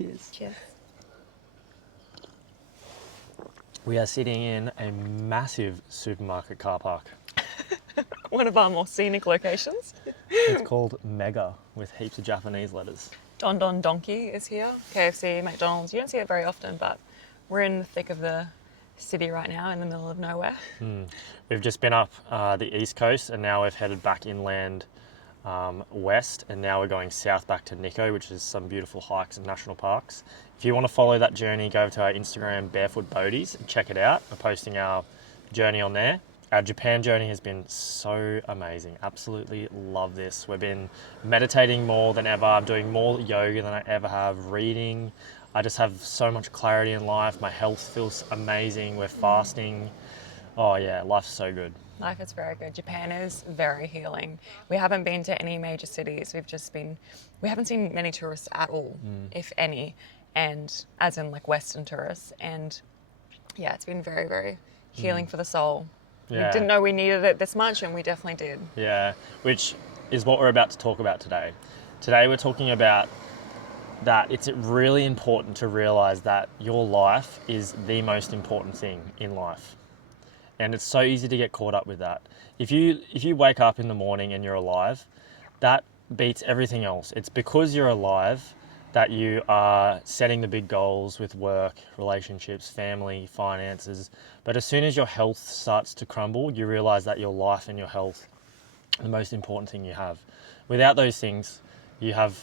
Cheers. Cheers. We are sitting in a massive supermarket car park. One of our more scenic locations. It's called Mega with heaps of Japanese letters. Don Don Donkey is here. KFC, McDonald's. You don't see it very often, but we're in the thick of the city right now, in the middle of nowhere. We've just been up the east coast and now we've headed back inland west, and now we're going south back to Nikko, which is some beautiful hikes and national parks. If you want to follow that journey, go to our Instagram, Barefoot Boaties, and check it out. We're posting our journey on there. Our Japan journey has been so amazing. Absolutely love this. We've been meditating more than ever. I'm doing more yoga than I ever have, reading. I just have so much clarity in life. My health feels amazing. We're fasting. Oh yeah, life's so good. Life is very good. Japan is very healing. We haven't been to any major cities. We haven't seen many tourists at all, if any, and as in like Western tourists. And yeah, it's been very, very healing for the soul. Yeah. We didn't know we needed it this much, and we definitely did. Yeah, which is what we're about to talk about today. Today we're talking about that it's really important to realize that your life is the most important thing in life. And it's so easy to get caught up with that. If you wake up in the morning and you're alive, that beats everything else. It's because you're alive that you are setting the big goals with work, relationships, family, finances. But as soon as your health starts to crumble, you realize that your life and your health are the most important thing you have. Without those things, you have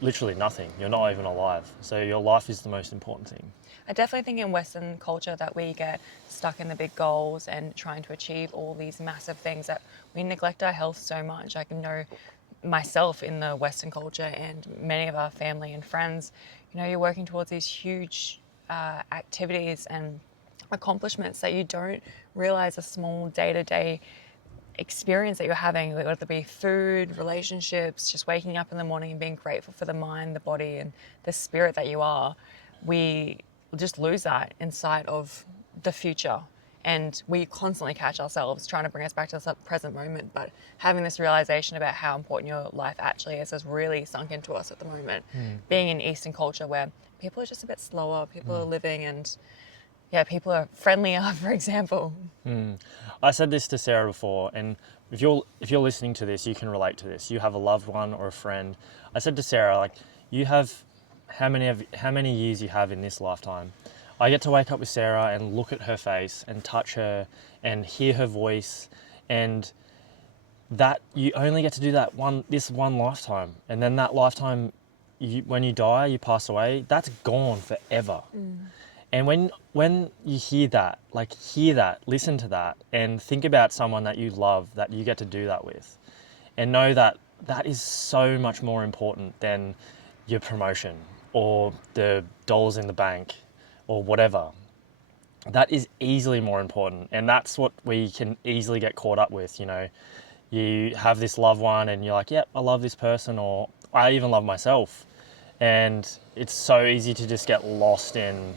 literally nothing. You're not even alive. So your life is the most important thing. I definitely think in Western culture that we get stuck in the big goals and trying to achieve all these massive things that we neglect our health so much. I can know myself in the Western culture and many of our family and friends, you're working towards these huge activities and accomplishments that you don't realize a small day-to-day experience that you're having, whether it be food, relationships, just waking up in the morning and being grateful for the mind, the body, and the spirit that you are. We just lose that in sight of the future. And we constantly catch ourselves trying to bring us back to the present moment. But having this realization about how important your life actually is has really sunk into us at the moment. Being in Eastern culture where people are just a bit slower, people are living and people are friendlier, for example. I said this to Sarah before, and if you're listening to this, you can relate to this. You have a loved one or a friend. I said to Sarah, like, you have how many years you have in this lifetime. I get to wake up with Sarah and look at her face and touch her and hear her voice, and that you only get to do that this one lifetime. And then that lifetime, when you die, you pass away, that's gone forever. And when you hear that, listen to that, and think about someone that you love that you get to do that with, and know that that is so much more important than your promotion or the dollars in the bank or whatever. That is easily more important, and that's what we can easily get caught up with. You have this loved one and you're like, yep, I love this person, or I even love myself, and it's so easy to just get lost in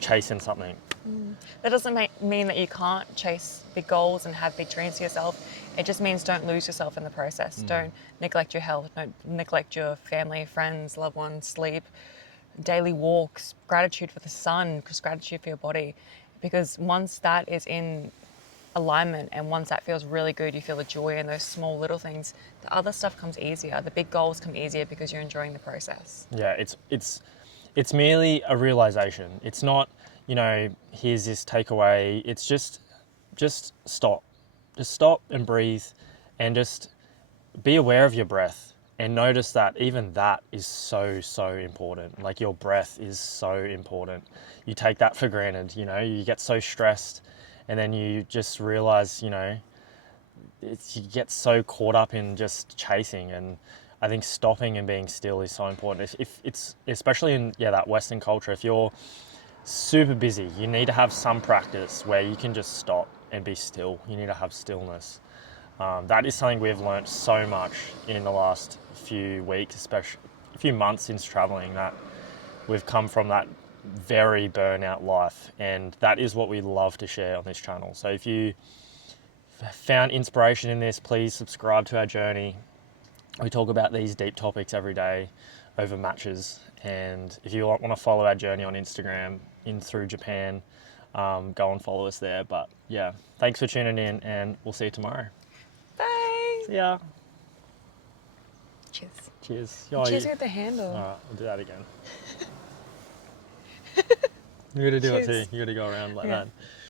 chasing something. That doesn't mean that you can't chase big goals and have big dreams for yourself. It just means don't lose yourself in the process. Don't neglect your health. Don't neglect your family, friends, loved ones, sleep, daily walks, gratitude for the sun, just gratitude for your body. Because once that is in alignment and once that feels really good, you feel the joy in those small little things, the other stuff comes easier. The big goals come easier because you're enjoying the process. Yeah, it's merely a realization. It's not, here's this takeaway. It's just stop. Just stop and breathe and just be aware of your breath and notice that even that is so, so important. Like, your breath is so important. You take that for granted, you get so stressed, and then you just realize, you get so caught up in just chasing. And I think stopping and being still is so important. If it's especially in that Western culture, if you're super busy, you need to have some practice where you can just stop and be still. You need to have stillness. That is something we've learnt so much in the last few weeks, especially a few months since traveling, that we've come from that very burnout life, and that is what we love to share on this channel. So if you found inspiration in this, please subscribe to our journey. we talk about these deep topics every day over matches. And if you want to follow our journey on Instagram in through Japan, go and follow us there. But yeah, thanks for tuning in, and we'll see you tomorrow. Bye. See ya. Cheers. Cheers. Cheers with the handle. All right, we'll do that again. You gotta do it Cheers. too. You gotta go around like Yeah. that.